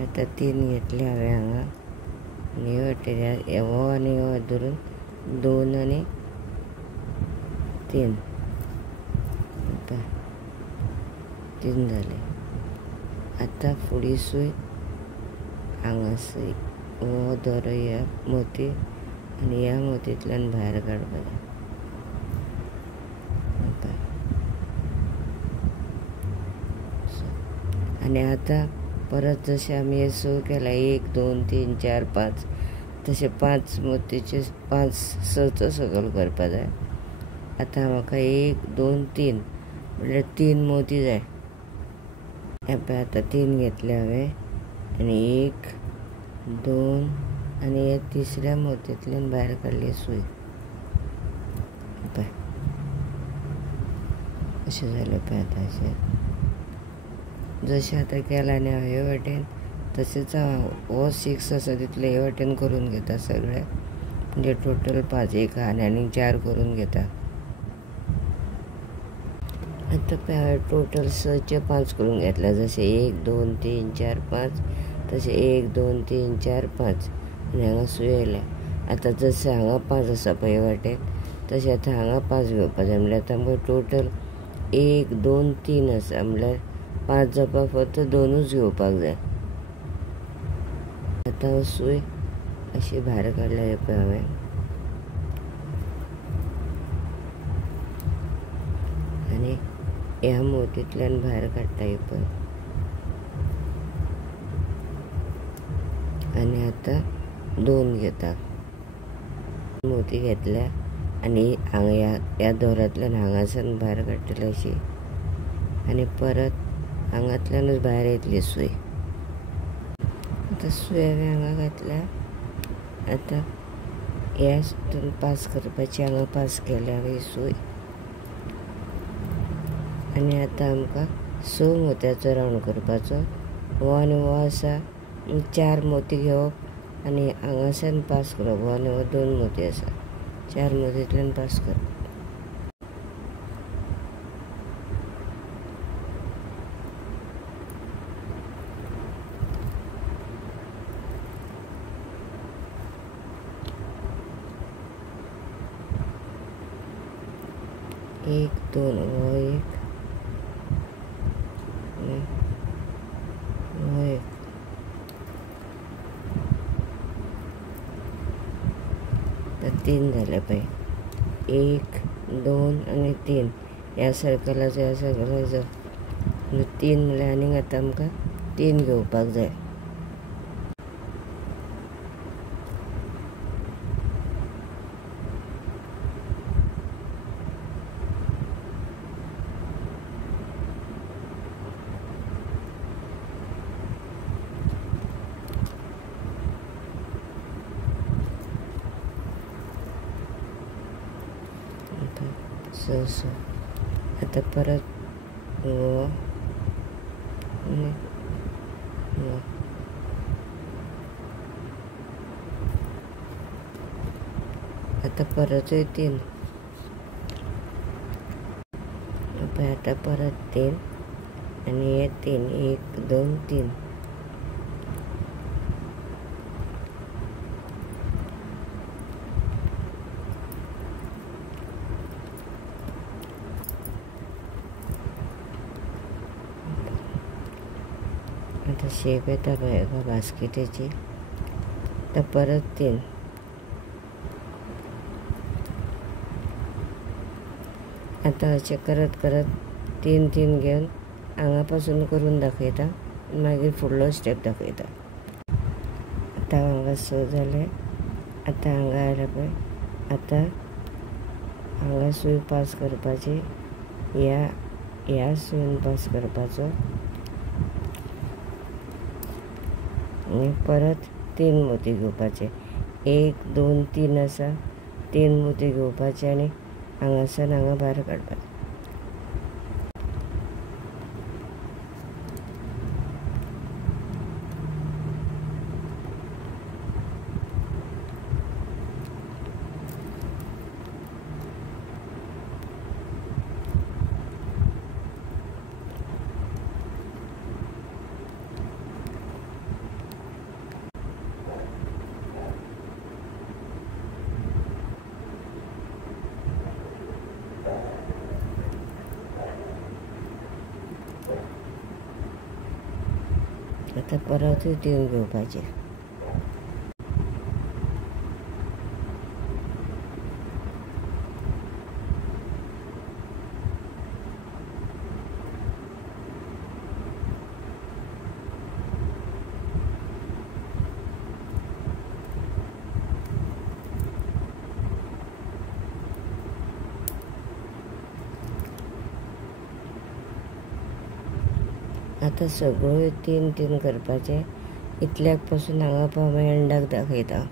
आता 3 घेतले हांवें हांगा आनी ह्या वाटेन हो आनी हो धरून 2 आनी 3 3 जाले. आतां फुडें सूय हांगासूय हो दोरो ह्या मोती आनी ह्या मोतींतल्यान भायर काडपाक जाय. आनी आतां परत जशें आमी हे सो केला 1 2 3 4 5 तशे 5 मोतीचे 5 सचो सकयल करपा जाय. आतां म्हाका 1 2 3 म्हणल्यार 3 मोती जाय. आतां 3 घेतले हांवें आनी 1 2 आनी हे तिसऱ्या मोतींतल्यान भायर काडली सूय. पळय अशें जालें पळय. आतां अशें जशें आतां केलां न्ही हांव हे वाटेन तशेंच हांव हो 6 आसा तितले हे वाटेन करून घेता सगळे. म्हणजे टोटल 5 1 आनी 4 करून घेता. आतां पळय हांवें टोटल 6चे 5 करून घेतला. जशे 1 2 3 4 5 तशे 1 2 3 4 5 आनी हांगा सूय येयल्या. आतां जशें हांगा 5 आसा पळय हे वाटेन तशें आतां हांगा 5 घेवपा जाय. म्हणल्यार आतां आमकां टोटल 1 2 3 आसा म्हणल्यार 5 जावपाक फक्त 2च घेवपाक जाय. आतां हो सूय अशी भायर काडल्या हे पळय हांवें. आनी ह्या मोतींतल्यान भायर काडटा ही पळय. आनी आतां 2 घेता. मोती घेतल्या आनी हांगा ह्या दोऱ्यांतल्यान हांगासान भायर काडटले अशी आनी परत हांगांतल्यानूच भायर येतली सूय. आतां सूय हांवें हांगा घातल्या. आतां ह्या हितून पास करपाची हांगा पास केल्या हांवें ही सूय. आनी आतां आमकां 6 मोत्याचो रावंड करपाचो. हो आनी हो आसा 4 मोती घेवप आनी हांगासान पास करप. हो आनी हो 2 मोती आसा 4 मोतींतल्यान पास करप. एक 2 हो 1 हो 1. आतां 3 जाले पळय. 1 2 आनी 3 ह्या सर्कलाचो ह्या सर्कलाचो 3 म्हणल्यार आनीक आतां आमकां 3 घेवपाक जाय. स आतां परत हो आनी हो. आतां परतूय 3 पळय. आतां परत 3 आनी हे 3 1 2 3 आतां शेप येता पळय हेका बास्केटीची. आतां परत 3 आतां अशें करत करत 3 3 घेवन हांगा पासून करून दाखयता मागीर फुडलो स्टेप दाखयता. आतां हांगा 6 जाले. आतां हांगा आयला पळय. आतां हांगा सूय पास करपाची. ह्या सूयन पास करपाचो आनी परत 3 मोती घेवपाचे. 1 2 3 आसा 3 मोती घेवपाचे आनी हांगासान हांगा भायर काडपाचें. आता परत दिवन घेवपाचें. आता सगळ्यो तीन करपाचे. इतल्याक पासून हांगा पळय एंडाक दाखयता.